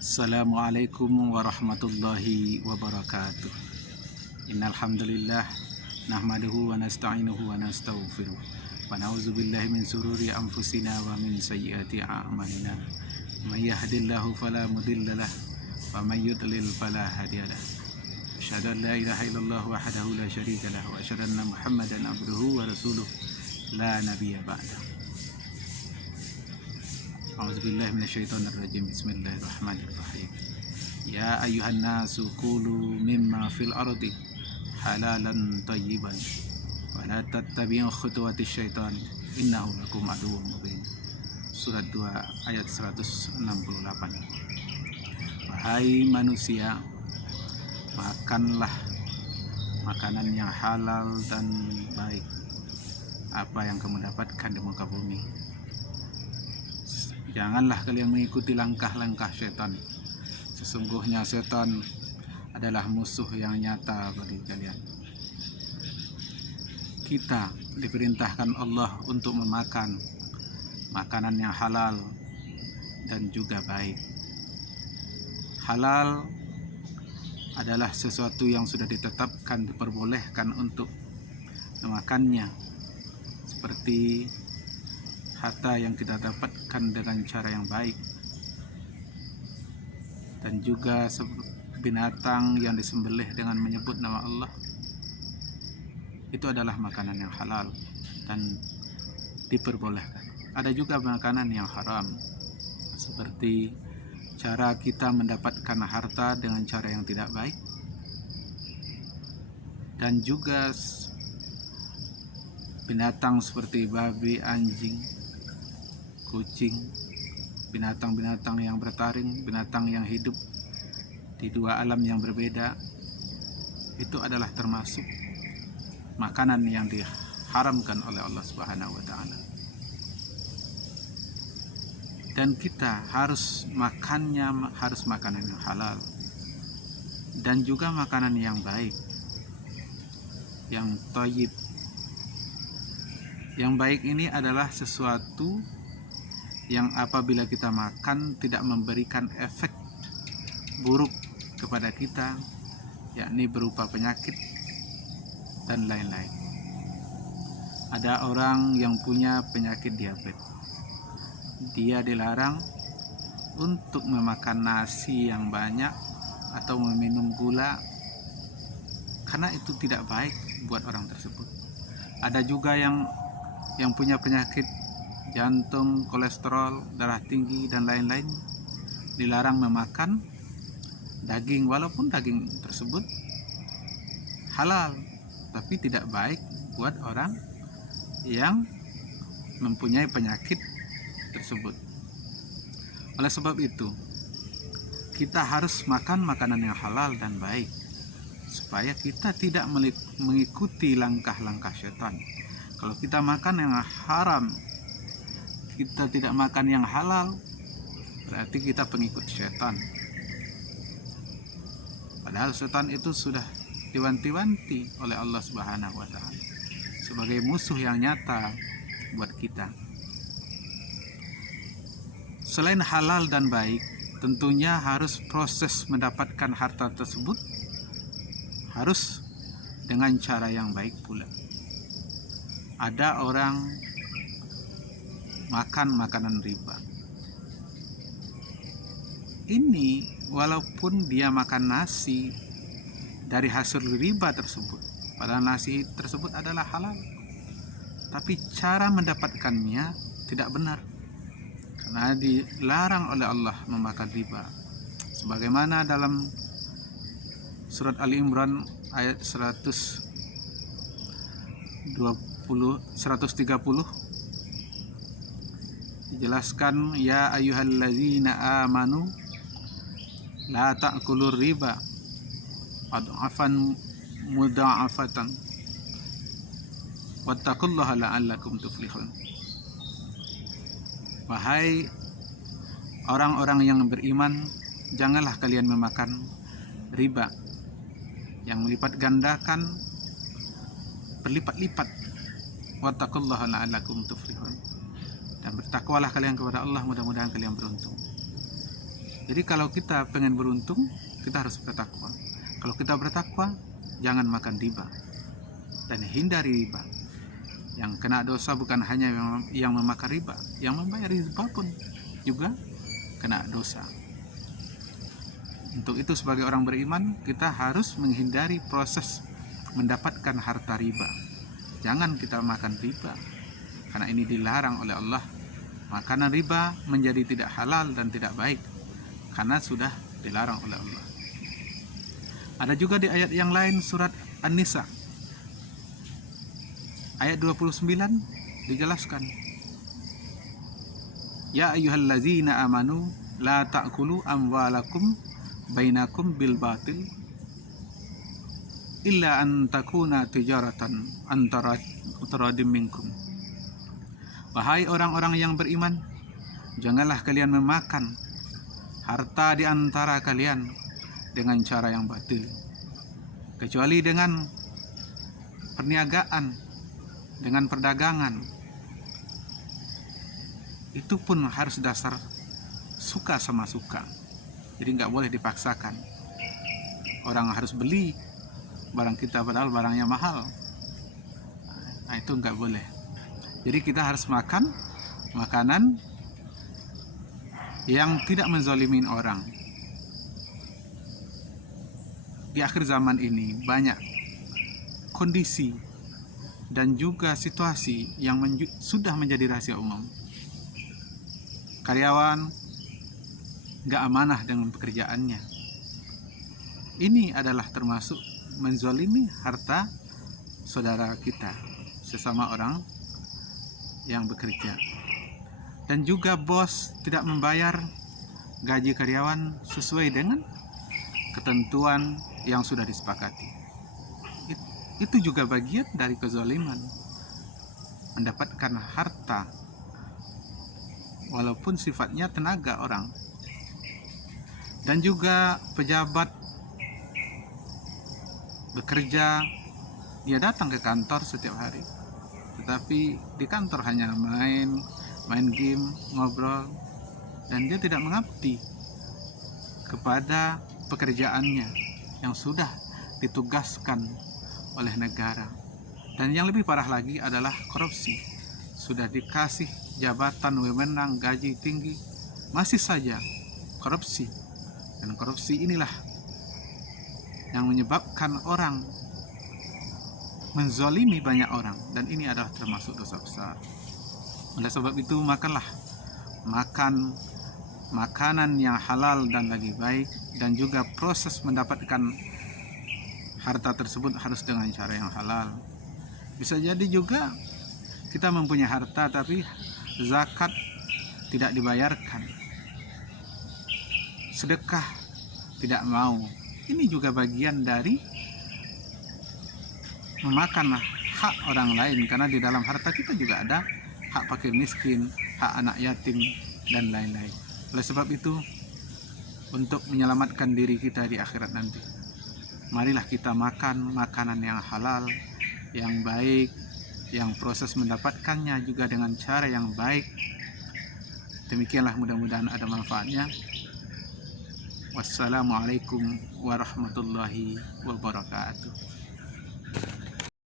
Assalamualaikum warahmatullahi wabarakatuh. Innal hamdalillah nahmaduhu wa nasta'inuhu wa nastaghfiruh wa na'udzu billahi min sururi anfusina wa min sayyiati a'malina. May yahdihillahu fala mudilla lahu wa may yudlil fala hadiyalah. Asyhadu an la ilaha illallah wahdahu la syarika lahu wa asyhadu anna Muhammadan abduhu wa rasuluh la nabiyya ba'dahu. A'udzubillahi minasyaitonir rajim. Bismillahirrahmanirrahim. Ya ayyuhan nasu kulu mimma fil ardi halalan thayyiban wa la tattabi'u khutuwatis syaitan innahu lakum aduwwun mubin. Surat 2 ayat 168. Wahai manusia, makanlah makanan yang halal dan baik apa yang kamu dapatkan di muka bumi. Janganlah kalian mengikuti langkah-langkah setan. Sesungguhnya setan adalah musuh yang nyata bagi kalian. Kita diperintahkan Allah untuk memakan makanan yang halal dan juga baik. Halal adalah sesuatu yang sudah ditetapkan, diperbolehkan untuk memakannya, seperti harta yang kita dapatkan dengan cara yang baik, dan juga binatang yang disembelih dengan menyebut nama Allah. Itu adalah makanan yang halal dan diperbolehkan. Ada juga makanan yang haram, seperti cara kita mendapatkan harta dengan cara yang tidak baik, dan juga binatang seperti babi, anjing, kucing, binatang-binatang yang bertaring, binatang yang hidup di dua alam yang berbeda, itu adalah termasuk makanan yang diharamkan oleh Allah Subhanahu wa taala. Dan kita harus makannya, harus makanan yang halal dan juga makanan yang baik, yang thayyib. Yang baik ini adalah sesuatu yang apabila kita makan tidak memberikan efek buruk kepada kita, yakni berupa penyakit dan lain-lain. Ada orang yang punya penyakit diabetes, dia dilarang untuk memakan nasi yang banyak atau meminum gula karena itu tidak baik buat orang tersebut. Ada juga yang punya penyakit jantung, kolesterol, darah tinggi, dan lain-lain, dilarang memakan daging, walaupun daging tersebut halal, tapi tidak baik buat orang yang mempunyai penyakit tersebut. Oleh sebab itu, kita harus makan makanan yang halal dan baik, supaya kita tidak mengikuti langkah-langkah setan. Kalau kita makan yang haram, kita tidak makan yang halal, berarti kita pengikut setan. Padahal setan itu sudah diwanti-wanti oleh Allah Subhanahu wa taala sebagai musuh yang nyata buat kita. Selain halal dan baik, tentunya harus proses mendapatkan harta tersebut harus dengan cara yang baik pula. Ada orang makan makanan riba. Ini walaupun dia makan nasi dari hasil riba tersebut, padahal nasi tersebut adalah halal, tapi cara mendapatkannya tidak benar, karena dilarang oleh Allah memakan riba. Sebagaimana dalam surat Ali Imran ayat 130 dijelaskan, ya ayyuhallazina amanu la ta'kulur riba adhafan mudha'afatan wattaqullaha la'allakum tuflihun. Wahai orang-orang yang beriman, janganlah kalian memakan riba yang melipat gandakan berlipat-lipat. Wattaqullaha la'allakum tuflihun. Dan bertakwalah kalian kepada Allah, mudah-mudahan kalian beruntung. Jadi kalau kita pengen beruntung, kita harus bertakwa. Kalau kita bertakwa, jangan makan riba dan hindari riba. Yang kena dosa bukan hanya yang memakan riba, yang membayar riba pun juga kena dosa. Untuk itu sebagai orang beriman, kita harus menghindari proses mendapatkan harta riba. Jangan kita makan riba, karena ini dilarang oleh Allah. Makanan riba menjadi tidak halal dan tidak baik, karena sudah dilarang oleh Allah. Ada juga di ayat yang lain, surat An-Nisa ayat 29 dijelaskan, ya ayyuhallazina amanu la ta'kulu amwalakum bainakum bil batil illa an takuna tijaratan antara mutaradim minkum. Wahai orang-orang yang beriman, janganlah kalian memakan harta di antara kalian dengan cara yang batil, kecuali dengan perniagaan, dengan perdagangan. Itu pun harus dasar suka sama suka. Jadi nggak boleh dipaksakan. Orang harus beli barang kita padahal barangnya mahal. Nah, itu nggak boleh. Jadi kita harus makan makanan yang tidak menzalimin orang. Di akhir zaman ini banyak kondisi dan juga situasi yang sudah menjadi rahasia umum. Karyawan gak amanah dengan pekerjaannya. Ini adalah termasuk menzalimi harta saudara kita, sesama orang yang bekerja. Dan juga bos tidak membayar gaji karyawan sesuai dengan ketentuan yang sudah disepakati. Itu juga bagian dari kezaliman, mendapatkan harta walaupun sifatnya tenaga orang. Dan juga pejabat bekerja, dia datang ke kantor setiap hari, tetapi di kantor hanya main game, ngobrol, dan dia tidak mengabdi kepada pekerjaannya yang sudah ditugaskan oleh negara. Dan yang lebih parah lagi adalah korupsi. Sudah dikasih jabatan, wewenang, gaji tinggi, masih saja korupsi. Dan korupsi inilah yang menyebabkan orang menzalimi banyak orang, dan ini adalah termasuk dosa besar. Oleh sebab itu, makanlah makanan yang halal dan lagi baik, dan juga proses mendapatkan harta tersebut harus dengan cara yang halal. Bisa jadi juga kita mempunyai harta tapi zakat tidak dibayarkan, sedekah tidak mau. Ini juga bagian dari memakan hak orang lain, karena di dalam harta kita juga ada hak fakir miskin, hak anak yatim, dan lain-lain. Oleh sebab itu, untuk menyelamatkan diri kita di akhirat nanti, marilah kita makan makanan yang halal, yang baik, yang proses mendapatkannya juga dengan cara yang baik. Demikianlah, mudah-mudahan ada manfaatnya. Wassalamualaikum warahmatullahi wabarakatuh.